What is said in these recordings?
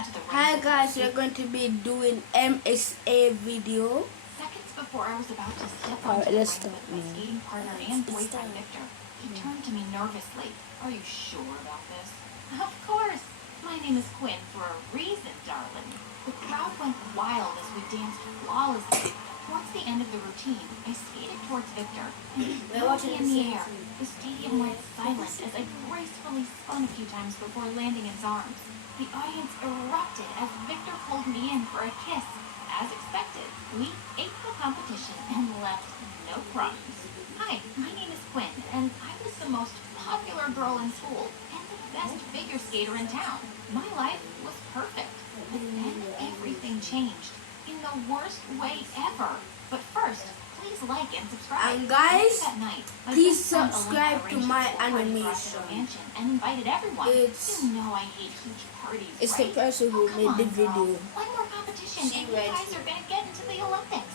into the Hi ring. guys, we're going to be doing MSA video. Seconds before I was about to step onto the ring with my skating partner and boyfriend Victor, he turned to me nervously. Are you sure about this? Of course. My name is Quinn for a reason, darling. The crowd went wild as we danced flawlessly. Towards the end of the routine, I skated towards Victor, and he threw me in the air. The stadium went silent as I gracefully spun a few times before landing in his arms. The audience erupted as Victor pulled me in for a kiss. As expected, we ate the competition and left no crumbs. Hi, my name is Quinn, and I was the most popular girl in school and the best figure skater in town. My life was perfect, but then everything changed in the worst way ever. But first, please like and subscribe. And guys, that night, please subscribe to my animation. And invited everyone. You know I hate huge parties, It's right? the person who made the video. One more competition, and you guys are gonna get into the Olympics.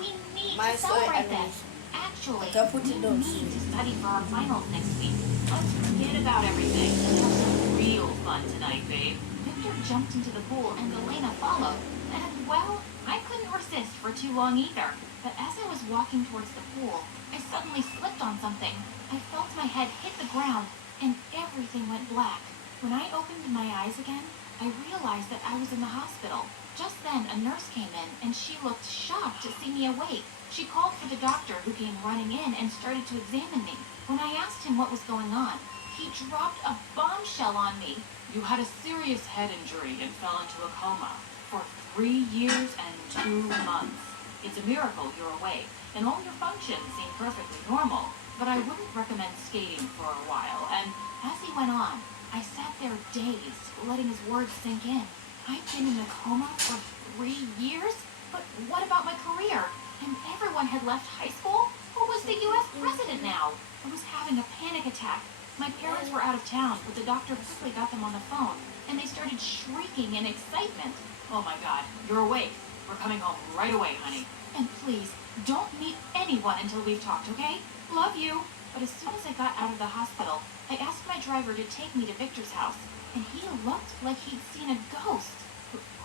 We need My to celebrate animation. this. Actually, I put we it on. need to study for our finals next week. Let's forget about everything and have some real fun tonight, babe. Victor jumped into the pool and Elena followed. And, well, I couldn't resist for too long either. But as I was walking towards the pool, I suddenly slipped on something. I felt my head hit the ground, and everything went black. When I opened my eyes again, I realized that I was in the hospital. Just then, a nurse came in, and she looked shocked to see me awake. She called for the doctor, who came running in and started to examine me. When I asked him what was going on, he dropped a bombshell on me. You had a serious head injury and fell into a coma for 3 years and 2 months. It's a miracle you're awake, and all your functions seem perfectly normal, but I wouldn't recommend skating for a while. And as he went on, I sat there dazed, letting his words sink in. I've been in a coma for 3 years? But what about my career? And everyone had left high school? Who was the U.S. president now? I was having a panic attack. My parents were out of town, but the doctor quickly got them on the phone, and they started shrieking in excitement. oh my God, you're awake. We're coming home right away, honey. And please, don't meet anyone until we've talked, okay? Love you. But as soon as I got out of the hospital, I asked my driver to take me to Victor's house, and he looked like he'd seen a ghost.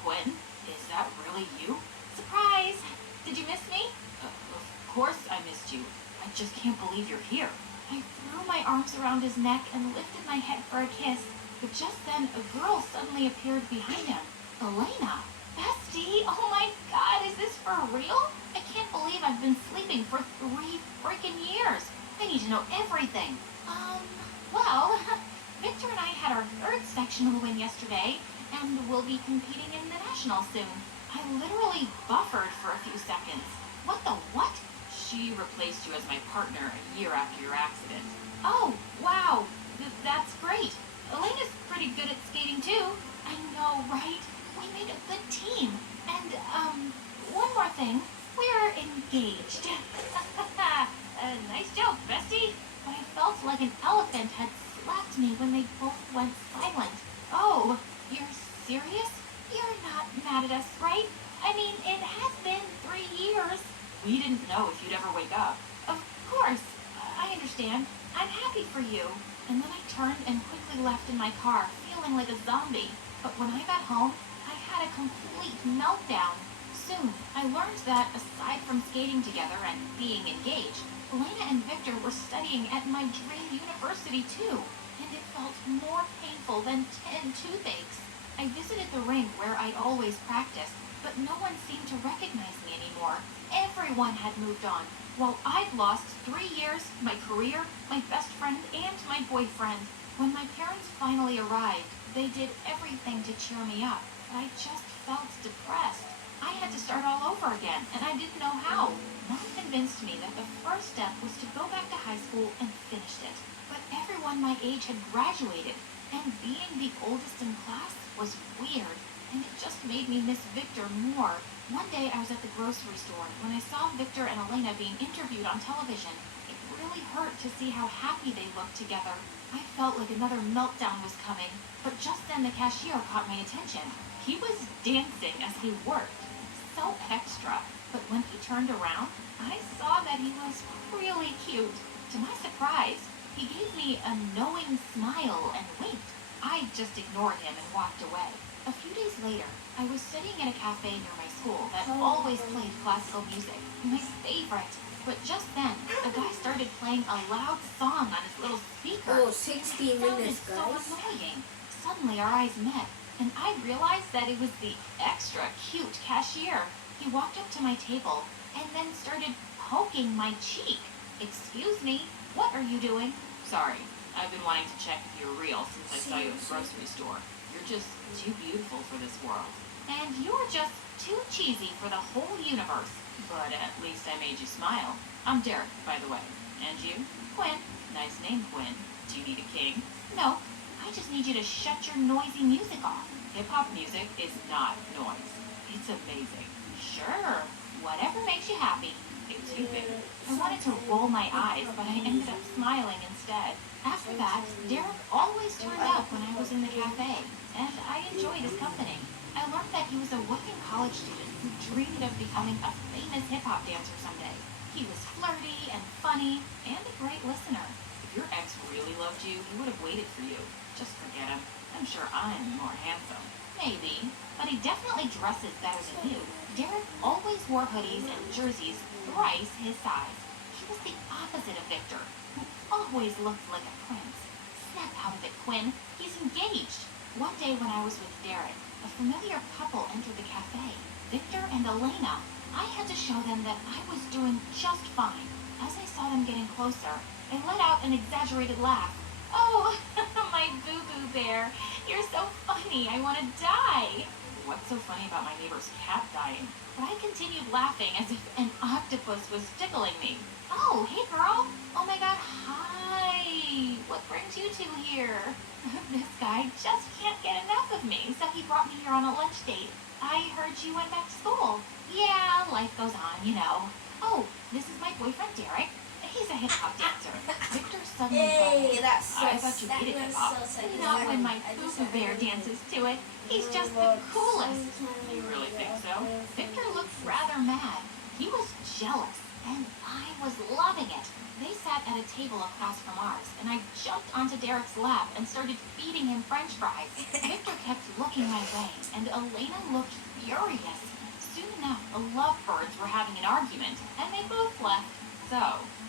Quinn, is that really you? Surprise! Did you miss me? Of course I missed you. I just can't believe you're here. I threw my arms around his neck and lifted my head for a kiss, but just then a girl suddenly appeared behind him. Elena! Bestie! Oh my God, is this for real? I can't believe I've been sleeping for 3 freaking years. I need to know everything. Well, Victor and I had our 3rd sectional win yesterday, and we'll be competing in the national soon. I literally buffered for a few seconds. What the what? She replaced you as my partner a year after your accident. Oh, wow. That's great. Elena's pretty good at skating too. I know, right? We made a good team. And, one more thing. We're engaged. Nice joke, bestie. But I felt like an elephant had slapped me when they both went silent. Oh, you're serious? You're not mad at us, right? I mean, it has been 3 years. We didn't know if you'd ever wake up. Of course. I understand. I'm happy for you. And then I turned and quickly left in my car, feeling like a zombie. But when I got home, I had a complete meltdown. Soon, I learned that aside from skating together and being engaged, Elena and Victor were studying at my dream university too. And it felt more painful than 10 toothaches. I visited the rink where I'd always practiced, but no one seemed to recognize me anymore. Everyone had moved on, while I'd lost 3 years, my career, my best friend, and my boyfriend. When my parents finally arrived, they did everything to cheer me up, but I just felt depressed. I had to start all over again, and I didn't know how. Mom convinced me that the first step was to go back to high school and finish it. But everyone my age had graduated, and being the oldest in class was weird, and it just made me miss Victor more. One day I was at the grocery store when I saw Victor and Elena being interviewed on television. It really hurt to see how happy they looked together. I felt like another meltdown was coming, but just then the cashier caught my attention. He was dancing as he worked. So extra. But when he turned around, I saw that he was really cute. To my surprise, he gave me a knowing smile and winked. I just ignored him and walked away. A few days later, I was sitting in a cafe near my school that always played classical music, my favorite. But just then, a guy started playing a loud song on his little speaker. Oh, 60 It sounded minutes, so guys. annoying. Suddenly, our eyes met, and I realized that it was the extra cute cashier. He walked up to my table and then started poking my cheek. Excuse me, what are you doing? Sorry, I've been wanting to check if you're real since I saw you at the grocery store. You're just too beautiful for this world. And you're just too cheesy for the whole universe. But at least I made you smile. I'm Derek, by the way. And you? Quinn, Nice name, Quinn. Do you need a king? no, I just need you to shut your noisy music off. Hip-hop music is not noise. It's amazing. Sure, whatever makes you happy. Stupid. I wanted to roll my eyes, but I ended up smiling instead. After that, Derek always turned up when I was in the cafe, and I enjoyed his company. I learned that he was a working college student who dreamed of becoming a famous hip-hop dancer someday. He was flirty and funny, and a great listener. If your ex really loved you, he would have waited for you. Just forget him. I'm sure I'm more handsome. Maybe, but he definitely dresses better than you. Derek always wore hoodies and jerseys thrice his size. He was the opposite of Victor, who always looked like a prince. Snap out of it, Quinn. He's engaged. One day when I was with Derek, a familiar couple entered the cafe. Victor and Elena. I had to show them that I was doing just fine. As I saw them getting closer, I let out an exaggerated laugh. Oh, my boo-boo bear. You're so funny. I want to die. What's so funny about my neighbor's cat dying? But I continued laughing as if an octopus was tickling me. Oh, hey girl. Oh my god, hi. What brings you two here? This guy just can't get enough of me, so he brought me here on a lunch date. I heard you went back to school. Yeah, life goes on, you know. Oh, this is my boyfriend Derek. He's a hip-hop dancer. Victor suddenly Hey, thought, that's so I thought you hated hip-hop. not when my boo-boo bear dances to it. He's just the coolest. You really think so? Victor looked rather mad. He was jealous, and I was loving it. They sat at a table across from ours, and I jumped onto Derek's lap and started feeding him French fries. Victor kept looking my way, and Elena looked furious. Soon enough, the lovebirds were having an argument, and they both left. So,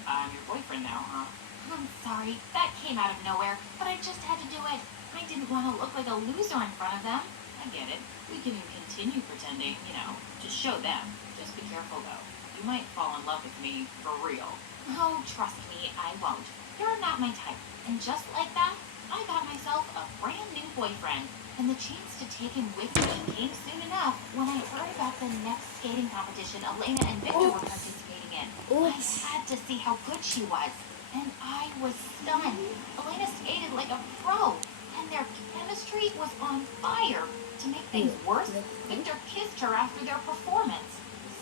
I'm your boyfriend now, huh? I'm sorry, that came out of nowhere, but I just had to do it. I didn't want to look like a loser in front of them. I get it. We can continue pretending, to show them. Just be careful, though. You might fall in love with me for real. Oh, trust me, I won't. You're not my type. And just like that, I got myself a brand new boyfriend. And the chance to take him with me came soon enough when I heard about the next skating competition Elena and Victor were participating in. I had to see how good she was. And I was stunned. Elena skated like a pro. And their chemistry was on fire. To make things worse, Victor kissed her after their performance.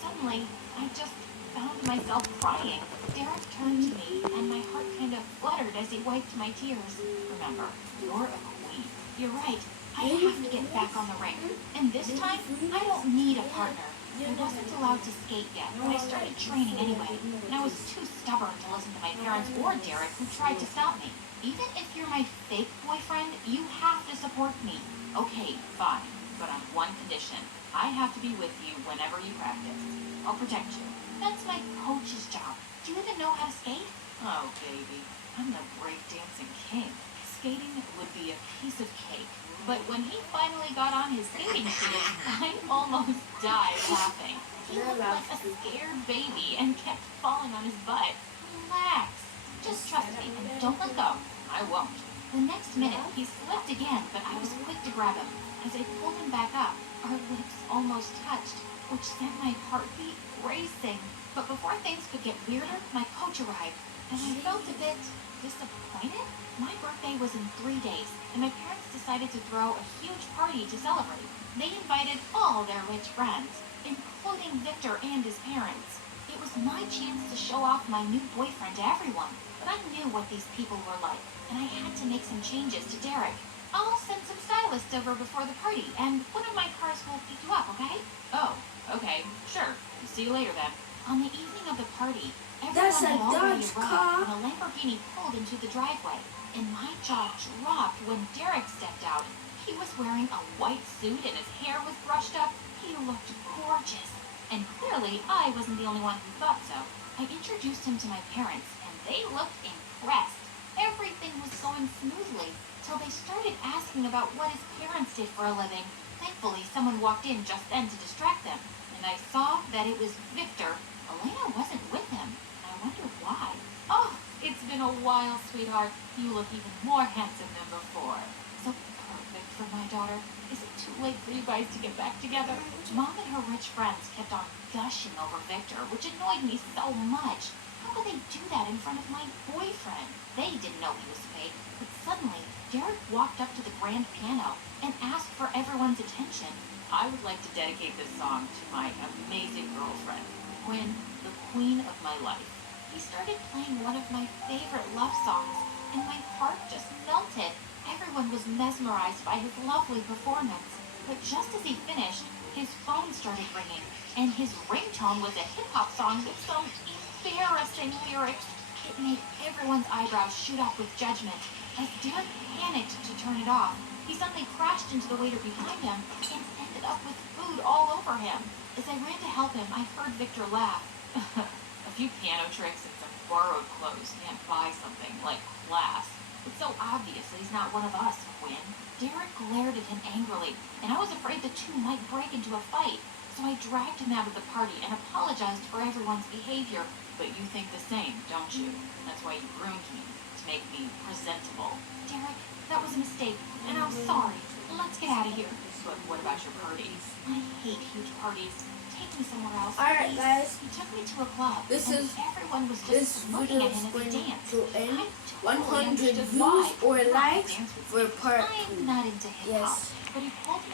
Suddenly, I just found myself crying. Derek turned to me, and my heart kind of fluttered as he wiped my tears. Remember, you're a queen. You're right. I have to get back on the rink. And this time, I don't need a partner. I wasn't allowed to skate yet, but I started training anyway. And I was too stubborn to listen to my parents or Derek, who tried to stop me. Even if you're my fake boyfriend, you have to support me. Okay, fine. But on one condition. I have to be with you whenever you practice. I'll protect you. That's my coach's job. Do you even know how to skate? Oh, baby. I'm the breakdancing king. Skating would be a piece of cake. But when he finally got on his skating shoes, I almost died laughing. He looked like a scared baby and kept falling on his butt. Relax. Just trust me and don't let go. I won't. The next minute, he slipped again, but I was quick to grab him. As I pulled him back up, our lips almost touched, which sent my heartbeat racing. But before things could get weirder, my coach arrived, and I felt a bit disappointed. My birthday was in 3 days, and my parents decided to throw a huge party to celebrate. They invited all their rich friends, including Victor and his parents. It was my chance to show off my new boyfriend to everyone, but I knew what these people were like, and I had to make some changes to Derek. I'll send some stylists over before the party, and one of my cars will pick you up, okay? Oh, okay. Sure. See you later, then. On the evening of the party, That's everyone a had already Dodge arrived car. when a Lamborghini pulled into the driveway, and my jaw dropped when Derek stepped out. He was wearing a white suit and his hair was brushed up. He looked gorgeous. And clearly, I wasn't the only one who thought so. I introduced him to my parents, and they looked impressed. Everything was going smoothly, till they started asking about what his parents did for a living. Thankfully, someone walked in just then to distract them, and I saw that it was Victor. Elena wasn't with him. I wonder why. Oh, it's been a while, sweetheart. You look even more handsome than before. So perfect for my daughter. Is it too late for you guys to get back together? Mom and her rich friends kept on gushing over Victor, which annoyed me so much. How could they do that in front of my boyfriend? They didn't know he was fake, but suddenly, Derek walked up to the grand piano and asked for everyone's attention. I would like to dedicate this song to my amazing girlfriend, Quinn, the queen of my life. He started playing one of my favorite love songs, and my heart just melted. Everyone was mesmerized by his lovely performance. But just as he finished, his phone started ringing, and his ringtone was a hip-hop song with some embarrassing lyrics. It made everyone's eyebrows shoot up with judgment. As Derek panicked to turn it off, he suddenly crashed into the waiter behind him and ended up with food all over him. As I ran to help him, I heard Victor laugh. A few piano tricks and some borrowed clothes can't buy something like class. It's so obvious that he's not one of us, Quinn. Derek glared at him angrily, and I was afraid the two might break into a fight. So I dragged him out of the party and apologized for everyone's behavior. But you think the same, don't you? That's why you groomed me, to make me presentable. Derek, that was a mistake, and I'm sorry. Let's get out of here. But what about your parties? I hate huge parties. Take me somewhere else. Alright, please. guys. He took me to a club, This and is- everyone was This just looking video at is him as going he danced. to end I totally 100 understood views why. or Not likes dance with for me. part I'm 2. not into hip hop, Yes. but he pulled me